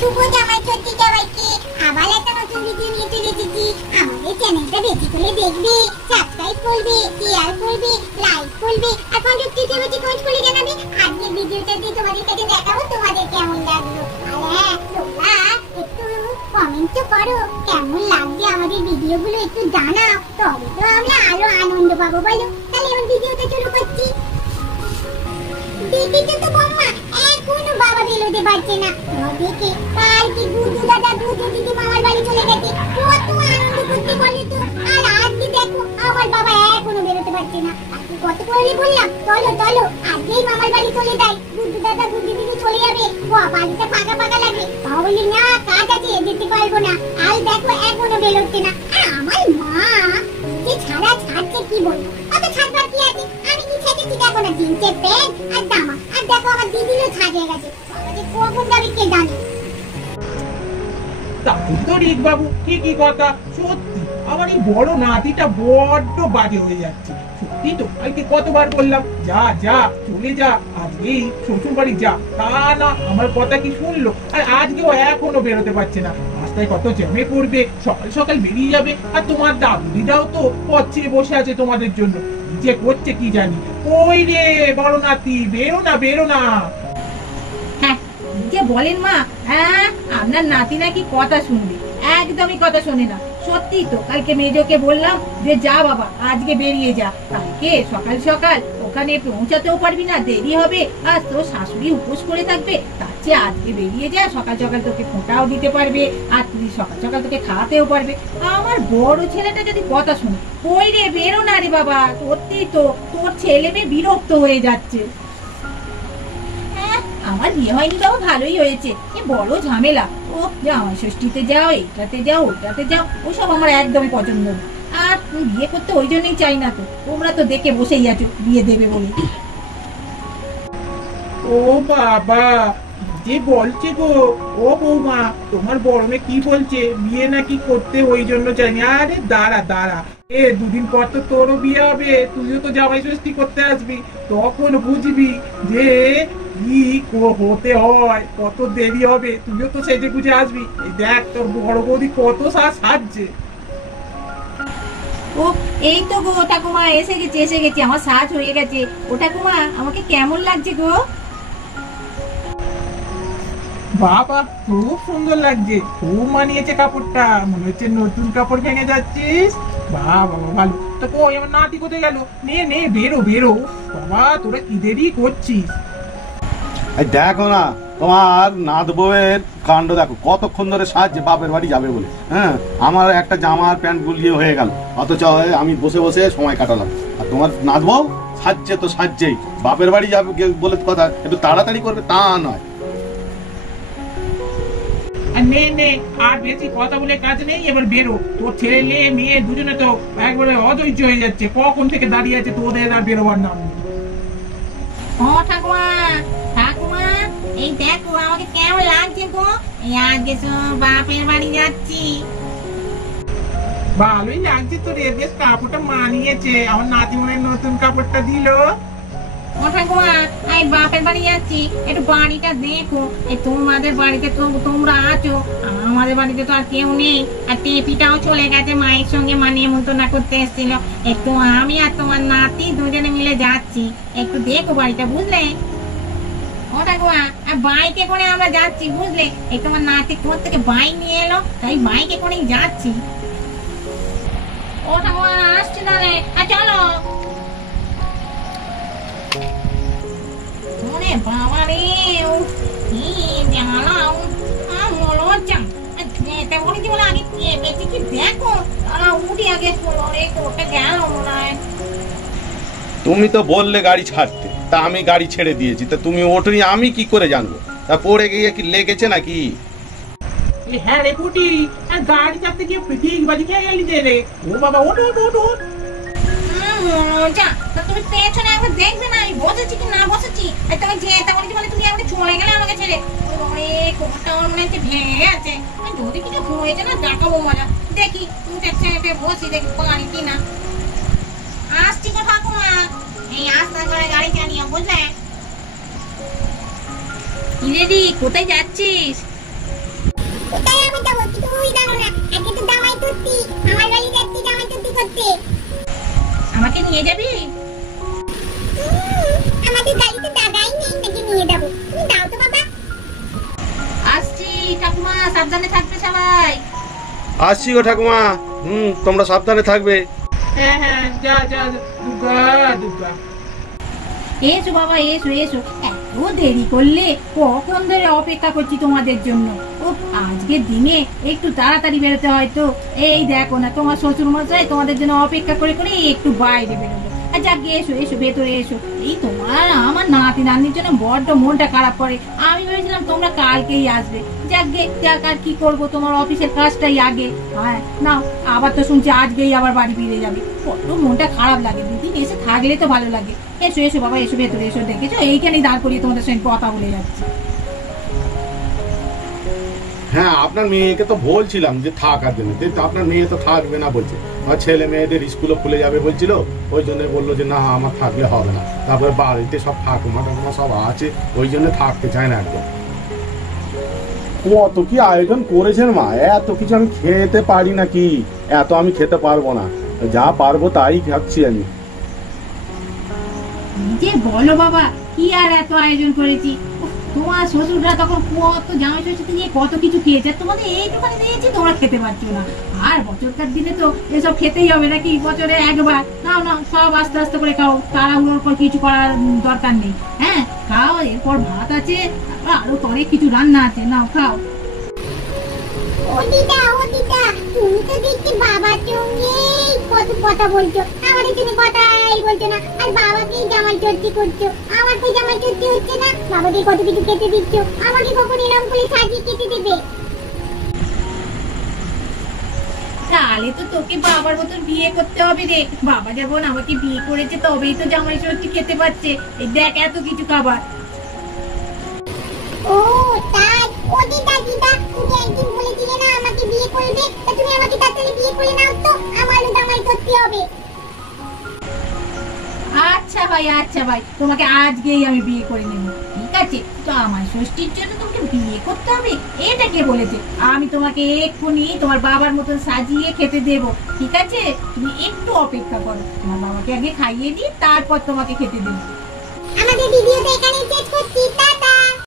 শুভ জামাই ষষ্ঠী সবাইকে আবার একটা নতুন ভিডিও নিয়ে চলে এসেছি। আমাদের চ্যানেলটা বেশি করে দেখবে, সাবস্ক্রাইব করবে, শেয়ার করবে, লাইক করবে আর কমেন্ট করে জানাবে আজকের ভিডিওটা দিয়ে তোমাদের কাছে দেখাবো তোমাদের কেমন লাগলো। আর হ্যাঁ, তোমরা একটু কমেন্ট করো কেমন লাগছে আমাদের ভিডিওগুলো, একটু জানাও, তবে তো আমরা আরো আনন্দ পাবো। বলো তাহলে এবার ভিডিওটা শুরু করছি। দেখেছো তো বম্মা, এখনো বাবা বেরোতে পারছে না। দেখে কালকে গুড্ডু দাদা দুধে দিদি মামার বাড়ি চলে গেছে, কত আনন্দ করতে বলে তো। আর আজকে দেখো আমার বাবা এখনো বেরোতে পারছে না। আজকে কত করে বললাম চলো চলো আজকেই মামার বাড়ি চলে যাই, গুড্ডু দাদা দুধে দিদি চলে যাবে, বাড়িটা ফাঁকা ফাঁকা লাগে। বাবা বলি না কাজ আছে যেতে পারবো না। আর দেখো এখনো বেরোচ্ছে না। আর আমার মা যে ছাড়া ছাড়ছে কি বলবো, অত ছাড়বার কি আছে। আমি কি ছেড়েছি দেখো না, জিন্সের প্যান্ট আর জামা। আর দেখো আমার দিদিরও ছাড় হয়ে গেছে, আমাদের কখন যাবে কে জানে। তাহলে তো রিক বাবু ঠিকই কথা, সত্যি আমার এই বড় নাতিটা বড্ড বাজে হয়ে যাচ্ছে। সত্যি তো কালকে কতবার বললাম যা যা চলে যা, আজকেই শ্বশুর বাড়ি যা, তা না আমার কথা কি শুনলো। আর আজকেও এখনো বেরোতে পারছে না, রাস্তায় কত জ্যামে পড়বে, সকাল সকাল বেরিয়ে যাবে। আর তোমার দাদু দিদাও তো পথ চেয়ে বসে আছে তোমাদের জন্য, যে করছে কি জানি। ওই রে বড় নাতি, বেরো না বেরো না। যে বলেন মা, হ্যাঁ আপনার নাতি নাকি কথা শুনবে, একদমই কথা শোনে না। সত্যি তো কালকে মেজোকে বললাম যে যা বাবা আজকে বেরিয়ে যা, কালকে সকাল সকাল ওখানে পৌঁছাতেও পারবি না, দেরি হবে, আর তোর শাশুড়ি উপোস করে থাকবে। তার চেয়ে আজকে বেরিয়ে যা, সকাল সকাল তোকে ফোঁটাও দিতে পারবে, আর তুই সকাল সকাল তোকে খাওয়াতেও পারবে। আমার বড় ছেলেটা যদি কথা শুনে, কই রে বেরো না রে বাবা। সত্যি তো তোর ছেলে মেয়ে বিরক্ত হয়ে যাচ্ছে। আমার বিয়ে হয়নি তাও ভালোই হয়েছে, এ বড় ঝামেলা। ও জামাই ষষ্ঠীতে যাও, এইটাতে যাও, ওইটাতে যাও, ওসব আমার একদম পছন্দ না। আর বিয়ে করতে ওই জন্যই চাই না তো, তোমরা তো দেখে বসেই আছো বিয়ে দেবে বলে। ও বাবা যে বলছে গো, ও বৌমা তোমার বড় মেয়ে কি বলছে, বিয়ে নাকি করতে ওই জন্য চাইনি। আরে দাঁড়া দাঁড়া, দুদিন পর তো তোরও বিয়ে হবে, তুইও তো জামাই ষষ্ঠী করতে আসবি, তখন বুঝবি যে কি হতে হয়, কত দেরি হবে। তুইও তো সেজে গুজে আসবি, এই দেখ তোর বড় বৌদি কত সাজছে। ও এই তো গো ঠাকুমা এসে গেছে, আমার সাজ হয়ে গেছে। ও ঠাকুমা আমাকে কেমন লাগছে গো? বাবা খুব সুন্দর লাগছে, খুব মানিয়েছে কাপড়টা, মনে হচ্ছে নতুন কাপড় ভেঙে যাচ্ছিস। বাবা ভালো তো। কই আমার নাতি কোথায় গেল? নে নে বেরো বেরো। বাবা তোরা কি দেরি করছিস? দেখো না তোমার নাত বউয়ের কাণ্ড, দেখো কতক্ষণ ধরে সাজছে বাপের বাড়ি যাবে বলে। হ্যাঁ আমার একটা জামা আর প্যান্ট গুলিয়ে হয়ে গেল, অথচ আমি বসে বসে সময় কাটালাম। আর তোমার নাত বউ সাজছে তো সাজছেই, বাপের বাড়ি যাবে বলে কথা, একটু তাড়াতাড়ি করবে তা নয়। নে নে আর বেশি কথা বলে কাজ নেই, এবার বেরো। তোর ছেলে মেয়ে দুজনে তো একবারে অধৈর্য হয়ে যাচ্ছে, কখন থেকে দাঁড়িয়ে আছে তোদের আর বেরোবার নাম নেই। ও ঠাকুমা ঠাকুমা এই দেখো আমাকে কেমন লাগছে গো, এই আজকে বাপের বাড়ি যাচ্ছি। ভালোই লাগছে তোর, বেশ কাপড়টা মানিয়েছে। আমার নাতি মনে নতুন কাপড়টা দিল। ও ঠাকুমা এই বাপের বাড়ি যাচ্ছি, একটু বাড়িটা দেখো। এই তোমাদের বাড়িতে তো তোমরা আছো, আমাদের বাড়িতে তো আর কেউ নেই। আর টেপিটাও চলে গেছে, মায়ের সঙ্গে নেমন্তন্ন করতে এসেছিল। একটু আমি আর তোমার নাতি দুজনে মিলে যাচ্ছি, একটু দেখো বাড়িটা, বুঝলে? ও ঠাকুমা আর বাইকে করে আমরা যাচ্ছি, বুঝলে? এই তোমার নাতি কোথা থেকে বাইক নিয়ে এলো, তাই বাইকে করেই যাচ্ছি। ও ঠাকুমা আসছি তাহলে, চলো। ওরে বাবা রে, কি জ্বালাও, মনে হচ্ছে তেমন কি বলে আগে বেশি কি দেখো, তারা উঠি আগে রে কোটে গেল মনে হয়। তুমি তো বললে গাড়ি ছাড়তে, তা আমি গাড়ি ছেড়ে দিয়েছি, তা তুমি ওঠনি, আমি কি করে জানবো? তা পড়ে গিয়ে কি লেগেছে নাকি? হ্যাঁ রে পুটি, গাড়ি চাপতে গিয়ে ঠিক বাজি খেয়ে গেলি রে। ও বাবা ওঠ ওঠ ওঠ ওঠ। তুমি পেছনে একবার দেখবে না আমি বসেছি কি না বসেছি। তুমি যেতে বলেছি বলে তুমি আমাকে চলে গেলে আমাকে ছেড়ে। কোমরটা আমার মনে হচ্ছে ভেঙে গেছে, যদি কিছু হয়েছে না দেখাবো মজা। দেখি তুমি বসি, দেখি পারি কিনা। আসছি গো ঠাকুমা, এই আস্তে করে গাড়ি চালিয়ে, বুঝলে? কোথায় যাচ্ছিস? কোথায় আমি যাবো তুই জানো না, আজকে তো জামাই তুলতি, আমার বাড়ি যাচ্ছি জামাই তুলতি করতে। আমাকে নিয়ে যাবি? আমাদের গাড়িতে দাদাই নেই, নাকি নিয়ে যাবো? তুমি দাও তো বাবা। আসছি ঠাকুমা, সাবধানে থাকবে সবাই। আসছি গো ঠাকুমা। তোমরা সাবধানে থাকবে। হ্যাঁ হ্যাঁ, যা যা দুর্গা দুর্গা। এসো বাবা, এসো এসো। এত দেরি করলে, কখন ধরে অপেক্ষা করছি তোমাদের জন্য। ও আজকের দিনে একটু তাড়াতাড়ি বেরোতে হয় তো। এই দেখো না, তোমার শ্বশুর মশাই তোমাদের জন্য অপেক্ষা করে করে একটু বাইরে বেরোবো। আচ্ছা এসো এসো, ভেতরে এসো। এই তোমার আমার নাতি নাতনির জন্য বড্ড মনটা খারাপ করে। আমি ভেবেছিলাম তোমরা কালকেই আসবে। যাক আর কি করবো, তোমার অফিসের কাজটাই আগে। হ্যাঁ নাও, আবার তো শুনছি আজকেই আবার বাড়ি ফিরে যাবে। বড্ড মনটা খারাপ লাগে, দুদিন এসে থাকলে তো ভালো লাগে। এসো এসো বাবা, এসো ভেতরে এসো। দেখেছো, এইখানেই দাঁড় করিয়ে তোমাদের সঙ্গে কথা বলে যাচ্ছে। হ্যাঁ, আপনার মেয়েকে তো বলছিলাম যে থাকার জন্য, কিন্তু আপনার মেয়ে তো থাকবে না বলছে। আর ছেলে মেয়েদের স্কুলও খুলে যাবে বলছিল, ওই জন্য বললো যে না আমার থাকলে হবে না। তারপরে বাড়িতে সব ঠাকুমা ঠাকুমা সব আছে, ওই জন্য থাকতে চায় না একদম। কত কি আয়োজন করেছেন মা, এত কিছু আমি খেতে পারি নাকি? এত আমি খেতে পারবো না, যা পারবো তাই খাচ্ছি আমি। যে বলো বাবা, কি আর এত আয়োজন করেছি। উফ, তোমার শ্বশুররা তখন কত জামাই ষষ্ঠীতে নিয়ে কত কিছু খেয়েছে, তোমাদের এইটুখানি দিয়েছি, তোমরা খেতে পারছো না। আর বছরকার দিনে তো এসব খেতেই হবে নাকি, বছরে একবার। নাও নাও, সব আস্তে আস্তে করে খাও, তাড়াহুড়োর পর কিছু করার দরকার নেই। হ্যাঁ খাও, এরপর ভাত আছে, তারপর আরো অনেক কিছু রান্না আছে, নাও খাও। ও দিদা, তুমি তো দেখছি বাবার সঙ্গে কত কথা বলছো, আমাদের জন্য কথাই বলছো না। আর বাবাকেই জামাই চর্চি করছো, আমার তো জামাই চর্চি হচ্ছে না। বাবাকে কত কিছু খেতে দিচ্ছ, আমাকে কখন এরকম করে সাজিয়ে খেতে দেবে? তাহলে তো তোকে বাবার মতন বিয়ে করতে হবে রে। বাবা যেমন আমাকে বিয়ে করেছে, তবেই তো জামাই ষষ্ঠী খেতে পারছে। এই দেখ এত কিছু খাবার। ও তাই? ও দিদা, তুমি একদিন বলেছিলে না আমাকে বিয়ে করবে, তা তুমি আমাকে তাড়াতাড়ি বিয়ে করে নাও তো, আমারও জামাই করতে হবে। আচ্ছা ভাই, তোমাকে আজকেই আমি বিয়ে করে নেব, ঠিক আছে? তো আমার ষষ্ঠীর জন্য তোমাকে বিয়ে করতে হবে, এটা কে বলেছে? আমি তোমাকে এক্ষুনি তোমার বাবার মতন সাজিয়ে খেতে দেব, ঠিক আছে? তুমি একটু অপেক্ষা করো, তোমার বাবাকে আগে খাইয়ে দিই, তারপর তোমাকে খেতে দেবো। আমাদের ভিডিওটা এখানে শেষ করছি।